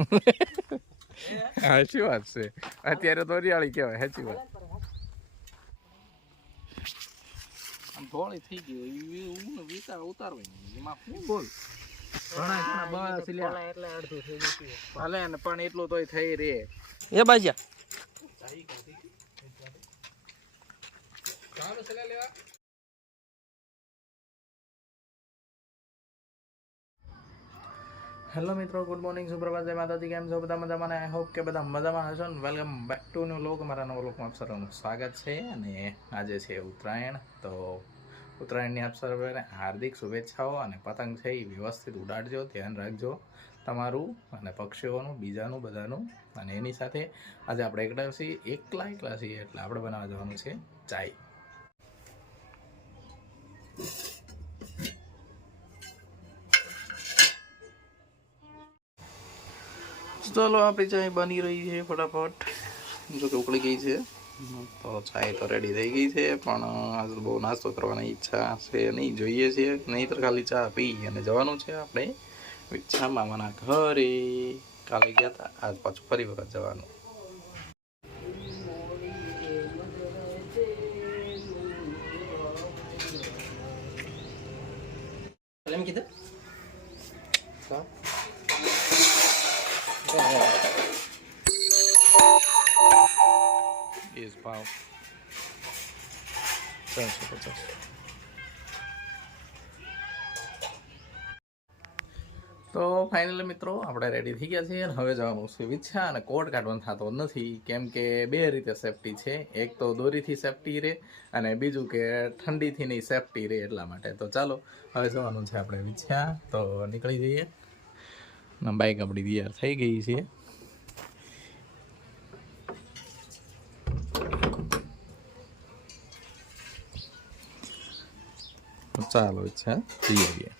સાચી વાત છે. અત્યારે તો હરિયાળી કહેવાય સાચી વાત. આમ ધોળી થઈ ગઈ એ વિચાર ઉતારવાની એમાં શું બોલ? ઘણા ઘણા બસ લ્યા. એટલે અડધું થઈ ગયું હાલે પણ એટલું તોય થઈ રે એ બાજ્યા. હેલો મિત્રો ગુડ મોર્નિંગ સુપ્રભાત જય માતાજી કેમ છો? બધા મજામાં આઈ હોપ કે બધા મજામાં હશો ને. Welcome back to new look મારા નવો લોકમાં આપ સર્વનું સ્વાગત છે અને આજે છે ઉત્તરાયણ. તો ઉત્તરાયણની આપ સર્વેને હાર્દિક શુભેચ્છાઓ અને પતંગ છે એ વ્યવસ્થિત ઉડાડજો, ધ્યાન રાખજો તમારું અને પક્ષીઓનું, બીજાનું, બધાનું. અને એની સાથે આજે આપણે એકલા છીએ, એકલા એકલા છીએ એટલે આપણે બનાવવા જવાનું છે ચાય. ચલો, આપણી ચાય બની રહી છે ફટાફટ. જો કે ઉકળી ગઈ છે. તો ચાય તો રેડી થઈ ગઈ છે, પણ આજે બહુ નાસ્તો કરવાની ઈચ્છા છે નહીં. જોઈએ છીએ નહીંતર ખાલી ચા પી અને જવાનું છે આપણે ઈચ્છા મામાના ઘરે. કાલે ગયા હતા આજ પાછું ફરી વખત જવાનું. ત્રણસો તો ફાઇનલી મિત્રો, આપણે રેડી થઈ ગયા છીએ અને હવે જવાનું છે વિચ્છા અને કોટ કાઢવાનું થતો નથી. કેમ કે બે રીતે સેફટી છે. એક તો દોરીથી સેફટી રહે અને બીજું કે ઠંડીથી નહીં સેફટી રહે એટલા માટે. તો ચાલો, હવે જવાનું છે આપણે વિચ્છા. તો નીકળી જઈએ. બાઇક આપણી તૈયાર થઈ ગઈ છે. ચાલો ઈચ્છા જઈ આવીએ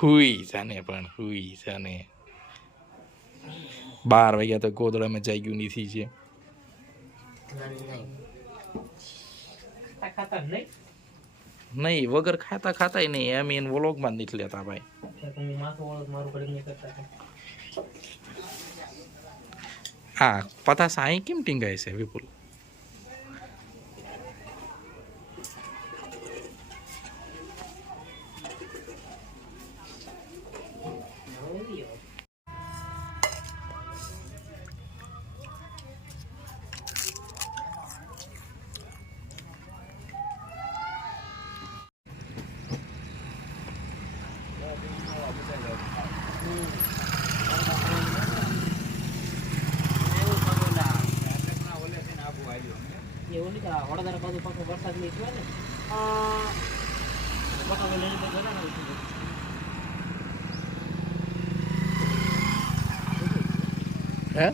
હુઈ જાને પણ હુઈ જાને. બાર વાગ્યા તો ગોદડામાં જાગ્યું નથી છે ખાતા નહીં? નહીં વગર ખાતા ખાતા નહીં. એમ એને વ્લોગમાં જ નથી લેતા ભાઈ. હું પતા અહીં કેમ ટીંગાય છે વિપુલ એવું નહીં કે આ વડોદરા બાજુ પાછો વરસાદ નહીં થયો ને બટાકો લઈને. હે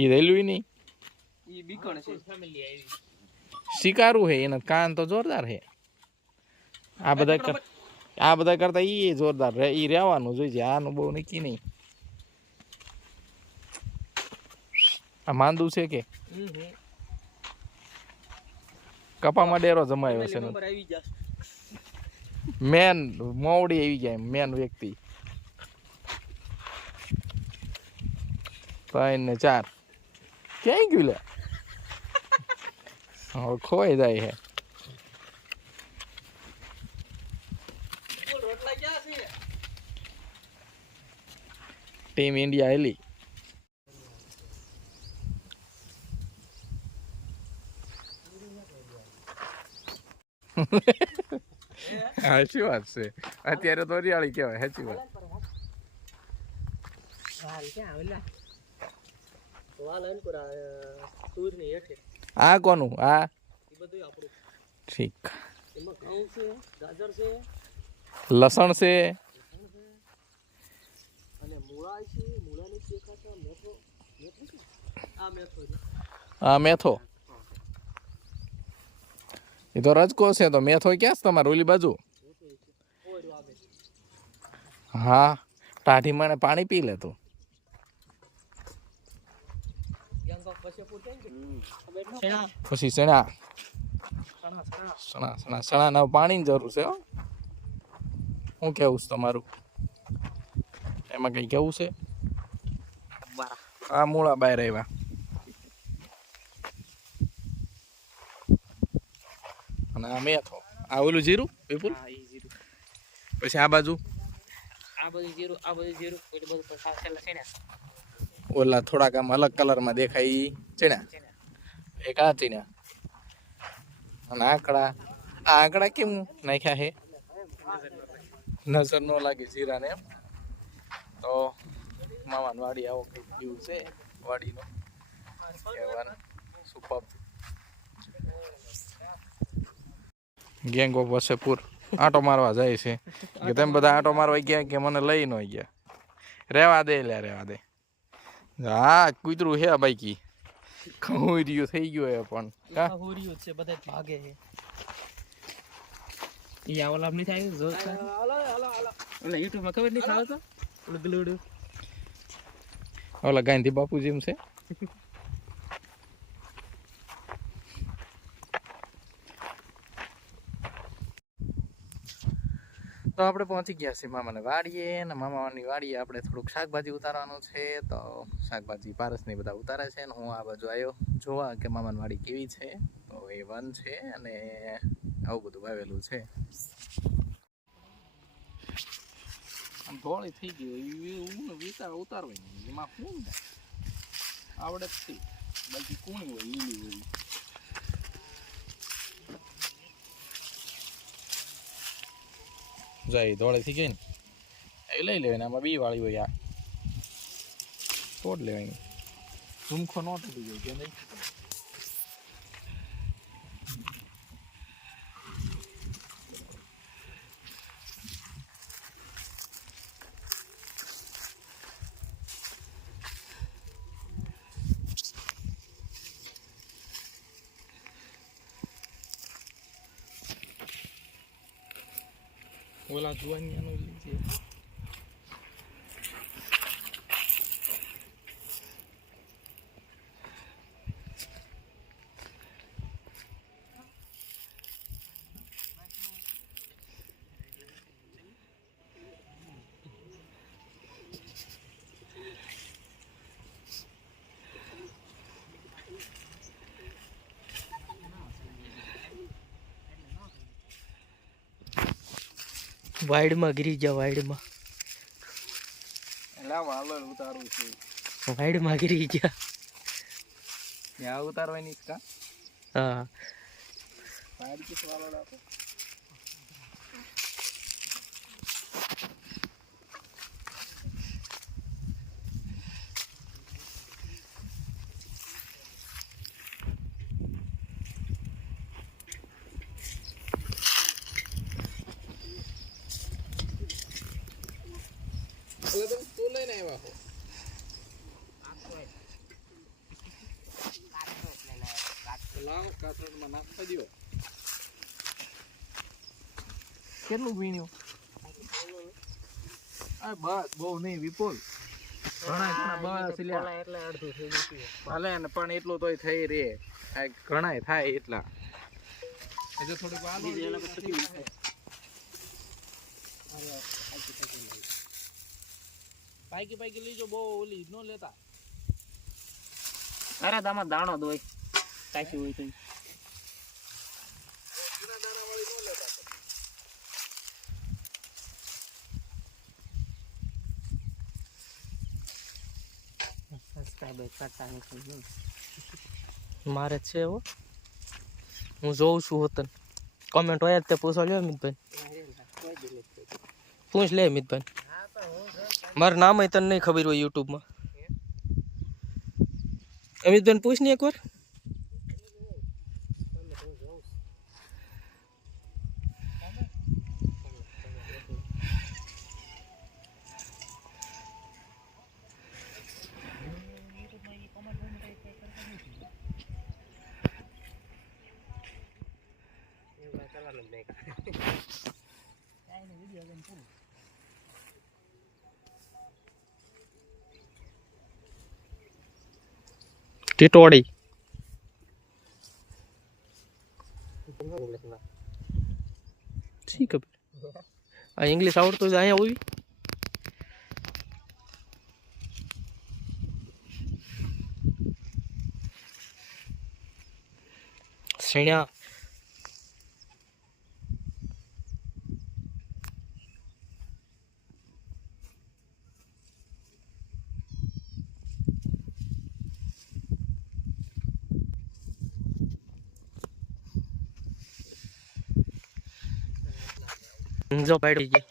એ રેલવી નહીં ઈ બીકણ છે? ફેમિલી આવી શિકારું હે એના કાન તો જોરદાર હે. આ બધા આ બધા કરતા ઈ જોરદાર રહે ઈ રહેવાનું જોઈએ આનું બહુ નક્કી નહીં. આ માંદુ છે કે? કપામાં ડેરો જમાયો છે મેન મોવડી આવી જાય મેન વ્યક્તિ. ત્રણ ને ચાર. ક્યાંય ગયું લે ખોવાઈ જાય હે ટીમ ઇન્ડિયા એલી સાચી વાત છે અત્યારે તો રિયાળી કહેવાય સાચી વાત હાલ ક્યાં આવેલા વાલ અંકુરા સૂરની હેઠે આ કોનું? આ? ઠીક. લસણ છે. આ મેથો. એ તો રજકો છે તો મેથો ક્યાં છે તમારે ઓલી બાજુ? હા ટાઢી મને પાણી પી લે તું જ્ઞાન તો પછી પૂછે સણા સણા સણા ના પાણીની જરૂર છે હો. શું કેવું છે તમારું. એમાં કઈ કેવું છે? આ મૂળા બહાર આવ્યા અને આ મેથો આ ઓલું જીરું વિપુલ? પછી આ બાજુ? આ બધું જીરું આ બધું જીરું એટલે ઓલા થોડાક આમ અલગ કલરમાં દેખાય ઈ ચણા શેણા એક આ અને આંકડા, આ આંકડા કેમ નાખ્યા છે? નજર ન લાગે જીરાને એમ. તો મામાની વાડી આવો કંઈક વ્યૂ છે, વાડીનો કહેવાનું. સુપર. ગેંગ ઓફ વસેપુર આંટો મારવા જાય છે. કે તેમ બધા આંટો મારવા ગયા કે મને લઈ ન ગયા? રેવા દે લે રેવા દે. હા, કૂતરું હે બાઈકી. ખવું થઈ ગયો એ પણ. કહોરિયો છે બધા ભાગે છે. ઈ આ ઓલા નહીં થાય જો ઓલા યુટ્યુબમાં ખબર નહીં ખાવ તો? ઓલું ગલુડું ઓલા ગાંધી બાપુ જેમ છે? તો આપણે પહોંચી ગયા છીએ મામાને વાડીએ અને મામાની વાડીએ આપણે થોડુંક શાકભાજી ઉતારવાનું છે તો શાકભાજી પારસની બધા ઉતારે છે અને હું આ બાજુ આવ્યો જોવા કે મામાની વાડી કેવી છે. તો એ વન છે અને આવું બધું વાવેલું છે. આમ ધોળી થઈ ગયું વિચાર ઉતારવાની એમાં શું આવડે જ બાકી કુણી હોય, લીલી હોય. જાય ધોળે થઈ ગઈ ને. એ લઈ લેવાની આમાં બી વાળી હોય આ. તોડ લેવાની ઝુમખો નો તૂટી ગયો, કે નહીં? ઓલા જુવાનિયાનું લીધે વાઈડમાં ગીરી જા વાઈડમાં એલા વાલર ઉતારવું છે. વાઈડમાં ગીરી જા ત્યાં ઉતારવાની કા હા. વાઈડ કિસ વાલર રાખો તું લઈને આવ્યા હો લાવો કાતરણમાં નાખવા દો કેટલું વીણ્યું? આ બસ બહુ નહીં વિપુલ. ઘણા બસ એટલે અડધું થઈ ગયું ભલે ને પણ એટલું તોય થઈ રે આ ઘણાય થાય એટલા. એ તો થોડીક પાકી પાકી લીજો બહુ ઓલી ન લેતા. અરે દામા દાણો દોય કાચી હોય તો. મારે છે એવો હું જોઉં છું હોતન. કોમેન્ટ હોય જ તે પૂછો લ્યો મિતભાઈ. પૂછ લે મિતભાઈ. મારું નામ તને નહીં ખબર હોય યુટ્યુબમાં અમિતભાઈ પૂછ ને એકવાર. ટીટોડી શી ખબર? આ ઇંગ્લિશ આવડતું હોય અહીંયા હોવી શ્રેણ્યા જો પાડી ગઈ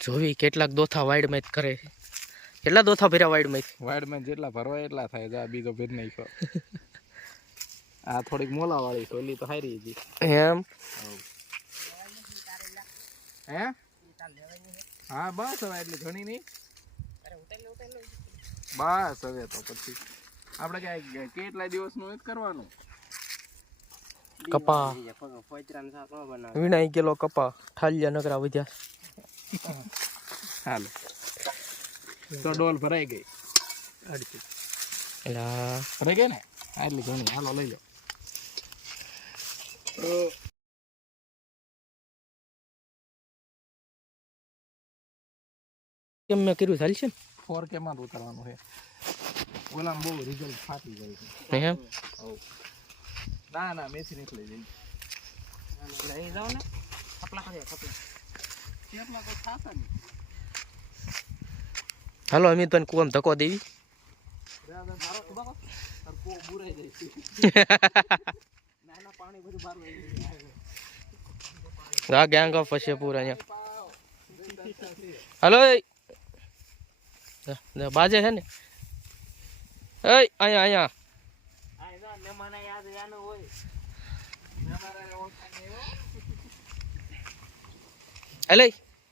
જોવી કેટલાક દોથા વાઇડ મેચ કરે છે. કેટલા દોથા ભર્યા વાઈડ મેચ વાડમાં જેટલા ભરવા એટલા થાય જા બીજો ભેર નાખ્યો. આ થોડીક મોલા વાળી છે ઓલી તો હારી હતી એમ? હે? હા બસ હવે એટલી ઘણી નહીં બસ હવે તો પછી આપણે કઈ કેટલા દિવસનું એ જ કરવાનું? કપા. વિણાઈ ગયેલો કપા. ઠાલિયા નકરા વધ્યા. હાલ. તો ડોલ ભરાઈ ગઈ. એલા ભરાઈ ગઈ ને? આટલી ઘણી. હાલો લઈ લો. કેમ મેં કર્યું ચાલશે ને? ફોર કે માં ઉતારવાનું છે ઓલામાં બહુ રિઝલ્ટ ફાટી જાય છે એમ હવ. ના ના મેથી નીકળી જાય કેટલા તો થાશે ને હાલો અમિત પણ કુવામ ધક્કો દેવી દાદા મારો ખબર તાર કો બુરાઈ જાય છે નાના પાણી બધું બહાર વહી જાય આ ગેંગ ઓફ હશે પૂરા અહીંયા હાલો એ જા, જા, બાજે છે ને. એ અહીંયા અહીંયા.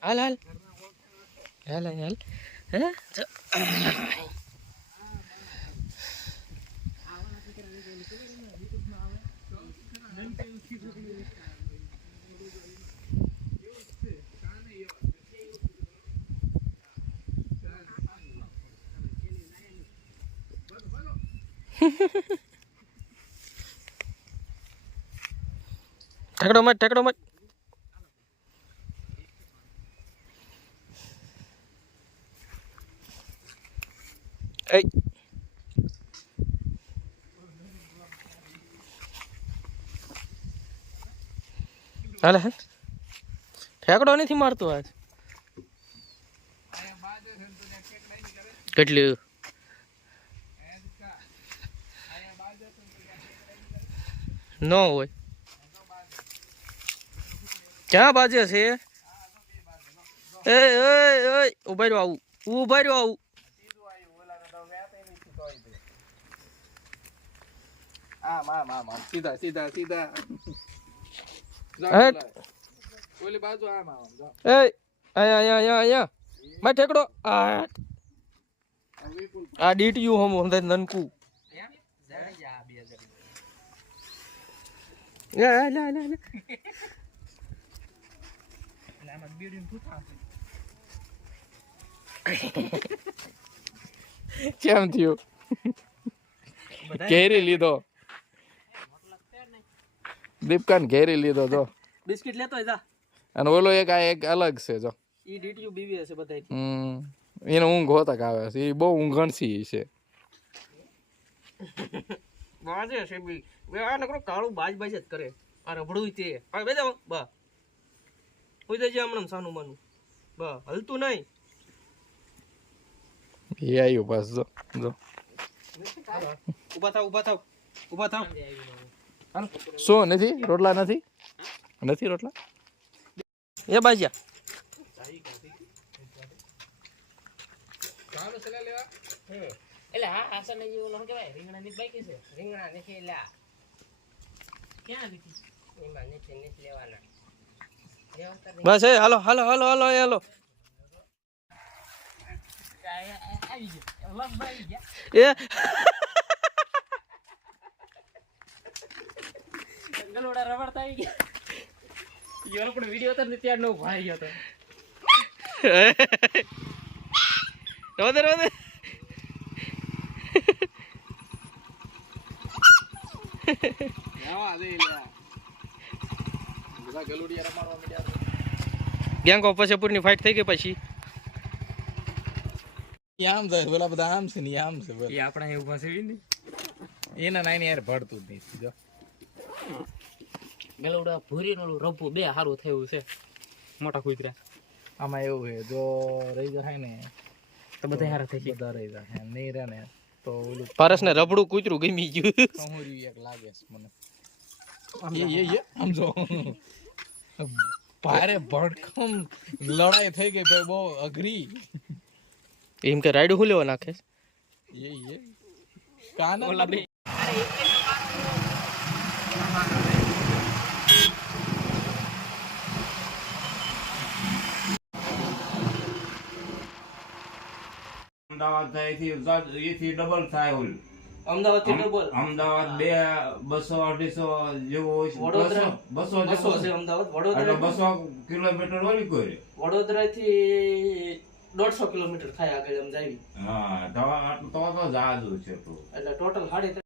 હાલ હાલ. હાલ હાલ હાલ. હે? ઠેકડો મત ઠેકડો મત એ હાલે ઠેકડો નથી મારતો આજ. કેટલી ન હોય ક્યાં બાજે છે એ ઊભા રહ્યો આવું ઊભા રહ્યો આવું આમ આમ આમ આમ સીધા સીધા સીધા ઓલી બાજુ આમ આમ એ અહીંયા અહીંયા અહીંયા માં ઠેકડો આ આ વિપુલ આ હમ નનકુ યા લા લા લા કેમ થયું? ઘેરી લીધો. દીપકાન ઘેરી લીધો જો. બિસ્કિટ લેતો જા. અને ઓલો એક આ એક અલગ છે જો. ઈ ડીટીયુ બીવી હશે બધાય હમ. એનો ઊંઘ હોતક આવે છે. એ બહુ ઊંઘણસી છે. બાજે છે બી બે આ નકરો કાળું બાજ બાજ જ કરે. આ રબડું તે. આ બે જાવ બા. કોઈ દેજે હમણાં સાનું માનું. બા હલતું નહીં. એ આવ્યું બસ જો જો. ઊભા થાવ ઊભા થાવ ઊભા થાવ. શું નથી? રોટલા નથી? નથી રોટલા? એ બાજ્યા. એટલે હા આસન જે ઓલો કહેવાય. રીંગણાની બાકી છે. રીંગણા નથી લ્યા. ક્યાં નથી એમાં નથી નથી લેવાના. બસ એ હાલો હાલો હાલો હાલો એ હાલો. આ- આ- એ. ગલોડા રબડતા આવી ગયા. યો પણ વીડિયો તો ત્યાં નો ભાઈ ગયો તો રોદે ગેંગ ઓફ વસેપુરની ફાઇટ થઈ ગઈ પછી? આમ છે પેલા બધા આમ છે ને આમ છે એ આપણા ઊભા છે ને એના નાઈ યાર ભરતું જ નહીં જો ગલુડા ભૂરી નું રબ્બુ બે હારું થયું છે મોટા કુતરા. આમાં એવું છે જો રહી જાય ને તો બધા હારા થઈ ગયા. બધા રહી જાય નહીં રહે ને તો ઓલું પારસને રબડું કૂતરું ગમી ગયું. ખમુર્યું એક લાગે છે મને. એ એ એ આમ જો. ભારે ભડકમ લડાઈ થઈ ગઈ ભાઈ બહુ અઘરી. એમ કે રાઈડ હું લેવા નાખે એ એ. કાન અમદાવાદ થાય એથી એથી ડબલ થાય ઓલું. અમદાવાદથી બોલ. અમદાવાદ બે બસો અઢીસો જેવું હોય છે. વડોદરા બસો બસો છે. અમદાવાદ. વડોદરા બસો કિલોમીટર ઓલી કોઈ વડોદરા થી દોઢસો કિલોમીટર થાય આગળ એમ જાય હા તો તો જહાજ છે એટલે ટોટલ સાડી